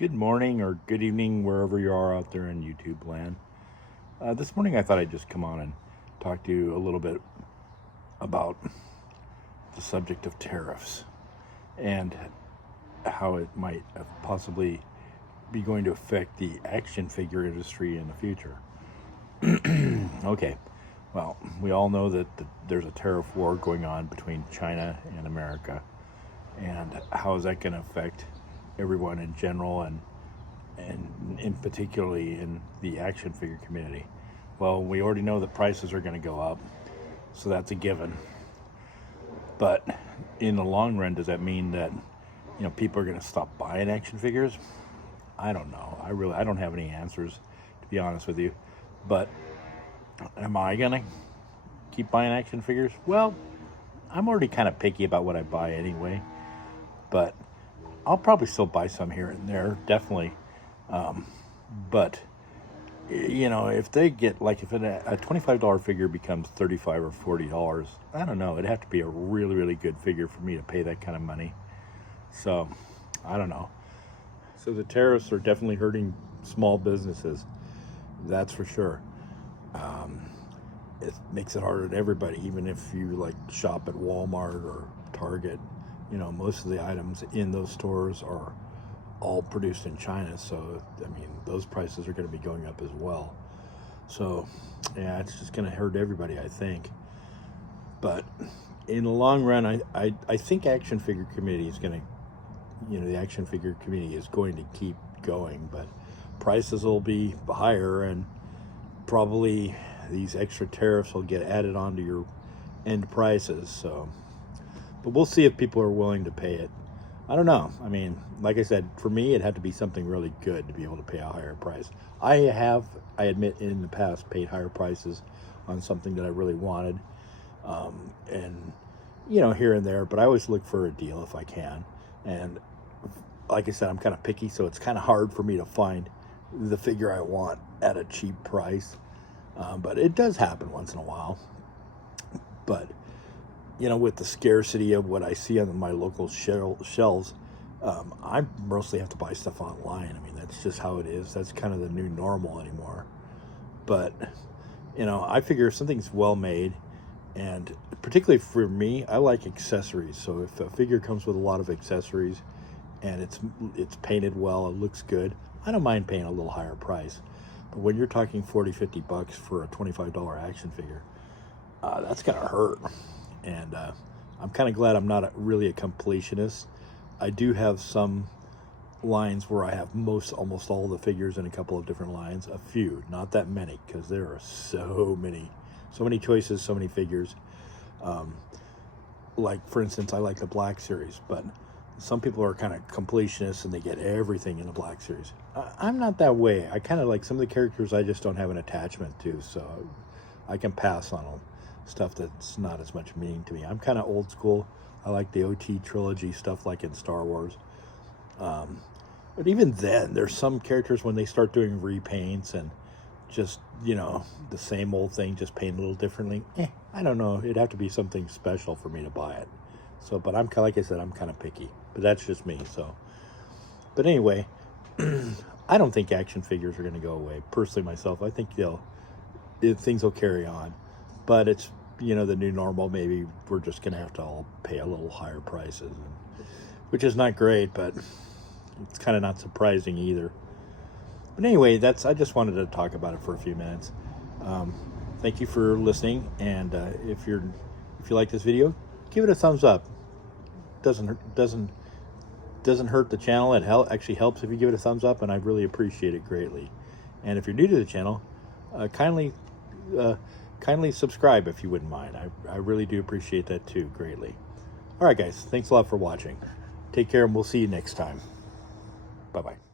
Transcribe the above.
Good morning or good evening, wherever you are out there in YouTube land. This morning I thought I'd just come on and talk to you a little bit about the subject of tariffs and how it might possibly be going to affect the action figure industry in the future. Okay, well, we all know that there's a tariff war going on between China and America, and how is that going to affect everyone in general and in particularly in the action figure community? Well, we already know that prices are going to go up, so that's a given. But in the long run, does that mean that people are going to stop buying action figures? I don't know. I don't have any answers, to be honest with you. But am I going to keep buying action figures? Well, I'm already kind of picky about what I buy anyway, but I'll probably still buy some here and there, definitely. But if they get, like, if a $25 figure becomes $35 or $40, I don't know. It'd have to be a really, really good figure for me to pay that kind of money. So, I don't know. So the tariffs are definitely hurting small businesses. That's for sure. It makes it harder to everybody, even if you shop at Walmart or Target. Most of the items in those stores are all produced in China, so those prices are going to be going up as well. So yeah, it's just going to hurt everybody, I think. But in the long run, I think action figure community is going to, the action figure community is going to keep going, but prices will be higher, and probably these extra tariffs will get added onto your end prices. So, but we'll see if people are willing to pay it. I don't know. Like I said, for me, it had to be something really good to be able to pay a higher price. I admit, in the past, paid higher prices on something that I really wanted, and here and there. But I always look for a deal if I can. And like I said, I'm kind of picky, so it's kind of hard for me to find the figure I want at a cheap price. But it does happen once in a while. But with the scarcity of what I see on my local shelves, I mostly have to buy stuff online. That's just how it is. That's kind of the new normal anymore. But, I figure if something's well made, and particularly for me, I like accessories. So if a figure comes with a lot of accessories and it's painted well, it looks good, I don't mind paying a little higher price. But when you're talking $40-50 for a $25 action figure, that's gonna hurt. And I'm kind of glad I'm not really a completionist. I do have some lines where I have almost all the figures in a couple of different lines. A few, not that many, because there are so many choices, so many figures. Like, for instance, I like the Black Series, but some people are kind of completionists and they get everything in the Black Series. I'm not that way. I kind of like some of the characters I just don't have an attachment to, so I can pass on them. Stuff that's not as much meaning to me. I'm kind of old school. I like the OT trilogy stuff, like in Star Wars. But even then, there's some characters when they start doing repaints and just, the same old thing, just painted a little differently. I don't know. It'd have to be something special for me to buy it. So, but like I said, I'm kind of picky. But that's just me. So, but anyway, I don't think action figures are going to go away. Personally, myself, I think things will carry on. But it's, the new normal. Maybe we're just going to have to all pay a little higher prices, which is not great, but it's kind of not surprising either. But anyway, I just wanted to talk about it for a few minutes. Thank you for listening, and if you like this video, give it a thumbs up. Doesn't hurt the channel. It actually helps if you give it a thumbs up, and I really appreciate it greatly. And if you're new to the channel, kindly subscribe if you wouldn't mind. I really do appreciate that too, greatly. All right, guys, thanks a lot for watching. Take care, and we'll see you next time. Bye-bye.